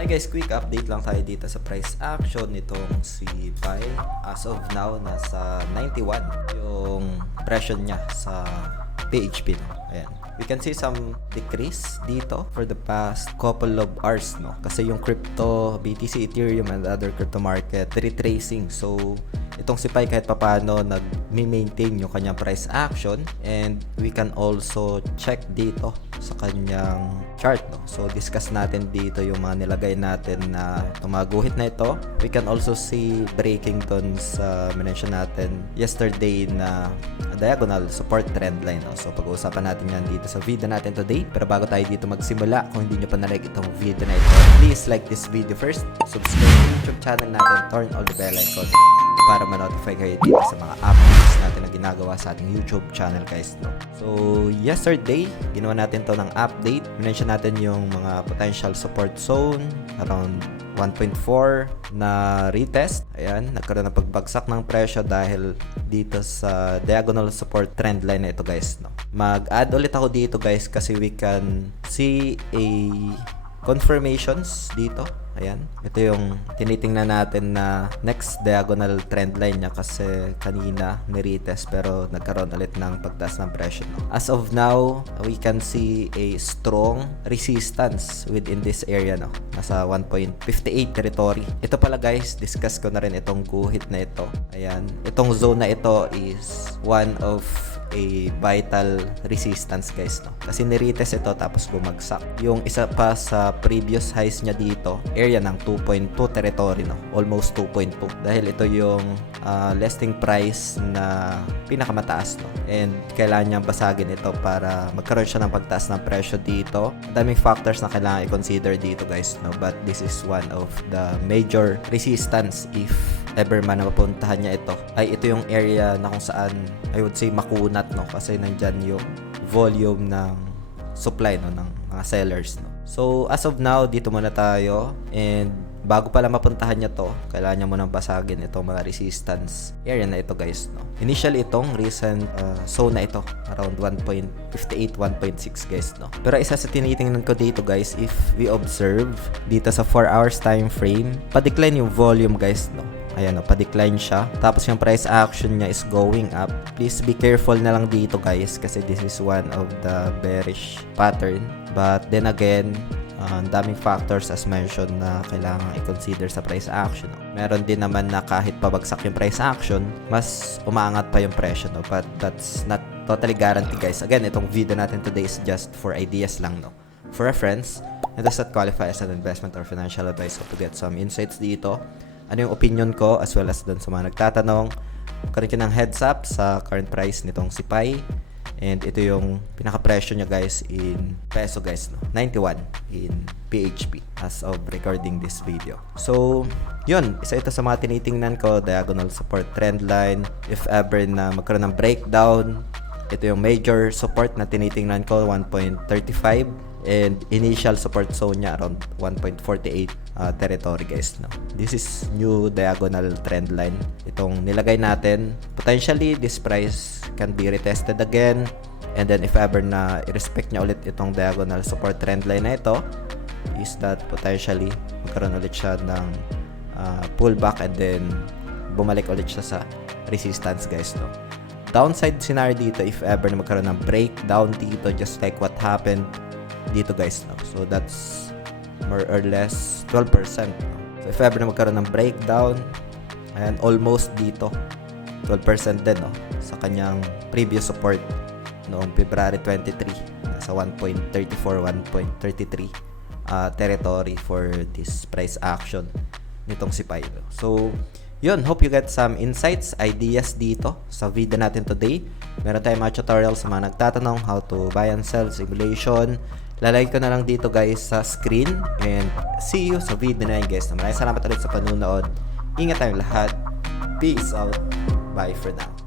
Hi guys, quick update lang tayo dito sa price action nitong si Pi. As of now, nasa 91 yung presyo niya sa PHP. No? Ayan. We can see some decrease dito for the past couple of hours, no? Kasi yung crypto, BTC, Ethereum, and other crypto market, retracing. So, itong si Pi kahit papano nag-maintain yung kanyang price action, and we can also check dito sa kanyang chart, no? So, discuss natin dito yung mga nilagay natin na tumaguhit na ito. We can also see breaking dun sa mention natin yesterday na diagonal support trend line, no? So, pag-uusapan natin yan dito sa video natin today. Pero bago tayo dito magsimula, kung hindi nyo pa na-like itong video na ito, please like this video first, subscribe sa YouTube channel natin, turn on the bell icon para ma-notify kayo dito sa mga updates natin na ginagawa sa ating YouTube channel, guys, no? So, yesterday, ginawa natin to ng update. Mention natin yung mga potential support zone around 1.4 na retest. Ayan, nagkaroon ng pagbagsak ng presyo dahil dito sa diagonal support trend line na ito, guys, no? Mag-add ulit ako dito, guys, kasi we can see a confirmations dito. Ayan, ito yung tinitingnan natin na next diagonal trend line niya kasi kanina ni-retest pero nagkaroon ulit ng pagtaas ng presyo, no? As of now, we can see a strong resistance within this area, no? Nasa 1.58 territory. Ito pala, guys, discuss ko na rin itong guhit na ito. Ayan, itong zone na ito is one of a vital resistance, guys, no? Kasi ni-retest ito tapos bumagsak. Yung isa pa sa previous highs niya dito, area ng 2.2 territory, no? Almost 2.2. Dahil ito yung listing price na pinakamataas, no? And kailangan niyang basagin ito para magkaroon siya ng pagtaas ng presyo dito. Daming factors na kailangan i-consider dito, guys, no? But this is one of the major resistance if ever man na mapuntahan niya ito. Ay ito yung area na kung saan I would say makunat, no? Kasi nandyan yung volume ng supply, no, ng mga sellers, no? So as of now, dito muna tayo, and bago pala mapuntahan niya to, kailangan niya munang basagin itong mga resistance area na ito, guys, no? Initially, itong recent zone na ito around 1.58, 1.6, guys, no? Pero isa sa tinitingnan ko dito, guys, if we observe dito sa 4 hours time frame, pa-decline yung volume, guys, no? Ayan, no, pa-decline siya. Tapos yung price action niya is going up. Please be careful na lang dito, guys, kasi this is one of the bearish pattern. But then again, daming factors as mentioned na kailangan i-consider sa price action, no? Meron din naman na kahit pabagsak yung price action, mas umaangat pa yung presyo, no? But that's not totally guaranteed, guys. Again, itong video natin today is just for ideas lang, no? For reference, it does not qualify as an investment or financial advice. So to get some insights dito, ano yung opinion ko as well as dun sa mga nagtatanong, karoon ka ng heads up sa current price nitong si Pi. And ito yung pinaka-presyo niya, guys, in peso, guys, no? 91 in PHP as of recording this video. So, yun, isa ito sa mga tinitingnan ko, diagonal support trend line. If ever na magkaroon ng breakdown, ito yung major support na tinitingnan ko, 1.35, and initial support zone niya around 1.48 territory, guys, no? This is new diagonal trend line. Itong nilagay natin, potentially this price can be retested again, and then if ever na i-respect niya ulit itong diagonal support trend line na ito, is that potentially magkaroon ulit siya ng pullback and then bumalik ulit siya sa resistance, guys, no? Downside scenario dito, if ever na magkaroon ng breakdown dito, just like what happened dito, guys, no? So that's more or less 12%, no? So if ever na magkaroon ng breakdown, and almost dito 12% din, no, sa kanyang previous support noong February 23, nasa 1.34, 1.33 territory for this price action nitong si Pi. So yun, hope you get some insights, ideas dito sa video natin today. Meron tayong mga tutorials sa mga nagtatanong how to buy and sell simulation. Lalagay ko na lang dito, guys, sa screen, and see you sa video na yun, guys. Maraming salamat ulit sa panunood. Ingat tayong lahat. Peace out. Bye for now.